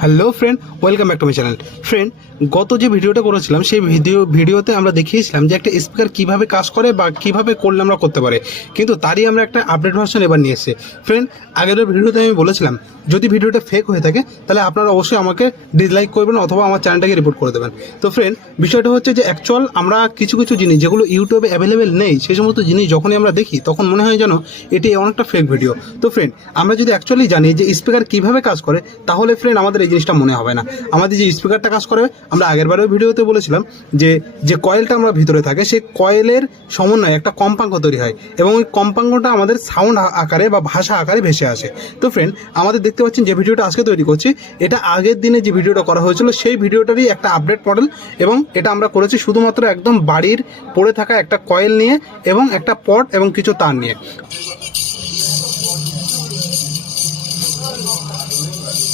Hello friend, welcome back to my channel. Friend, গত যে ভিডিওটা করেছিলাম সেই ভিডিওতে আমরা দেখিয়েছিলাম যে একটা স্পিকার কিভাবে কাজ করে বা কিভাবে করলে আমরা করতে পারি, কিন্তু তারই আমরা একটা আপডেট ভার্সন এবার নিয়ে এসেছি। ফ্রেন্ড, আগের ভিডিওতে আমি বলেছিলাম যদি ভিডিওটা ফেক হয়ে থাকে তাহলে আপনারা অবশ্যই আমাকে ডিসলাইক করবেন অথবা আমার চ্যানেলটাকে রিপোর্ট করে দেবেন। তো ফ্রেন্ড, বিষয়টা হচ্ছে যে অ্যাকচুয়াল আমরা কিছু কিছু জিনিস যেগুলো ইউটিউবে অ্যাভেলেবেল নেই সেই সমস্ত জিনিস যখনই আমরা দেখি তখন মনে হয় যেন এটি অনেকটা ফেক ভিডিও। তো ফ্রেন্ড, আমরা যদি অ্যাকচুয়ালি জানি যে স্পিকার কিভাবে কাজ করে তাহলে ফ্রেন্ড আমাদের এই জিনিসটা মনে হবে না। আমাদের যে স্পিকারটা কাজ করে, আমরা আগেরবারেও ভিডিওতে বলেছিলাম যে যে কয়েলটা আমরা ভিতরে থাকে সেই কয়েলের সমন্বয়ে একটা কম্পাঙ্ক তৈরি হয় এবং ওই কম্পাঙ্কটা আমাদের সাউন্ড আকারে বা ভাষা আকারে ভেসে আসে। তো ফ্রেন্ড, আমাদের দেখতে পাচ্ছেন যে ভিডিওটা আজকে তৈরি করছি এটা আগের দিনে যে ভিডিওটা করা হয়েছিল সেই ভিডিওটারই একটা আপডেট মডেল, এবং এটা আমরা করেছি শুধুমাত্র একদম বাড়ির পড়ে থাকা একটা কয়েল নিয়ে এবং একটা পট এবং কিছু তার নিয়ে।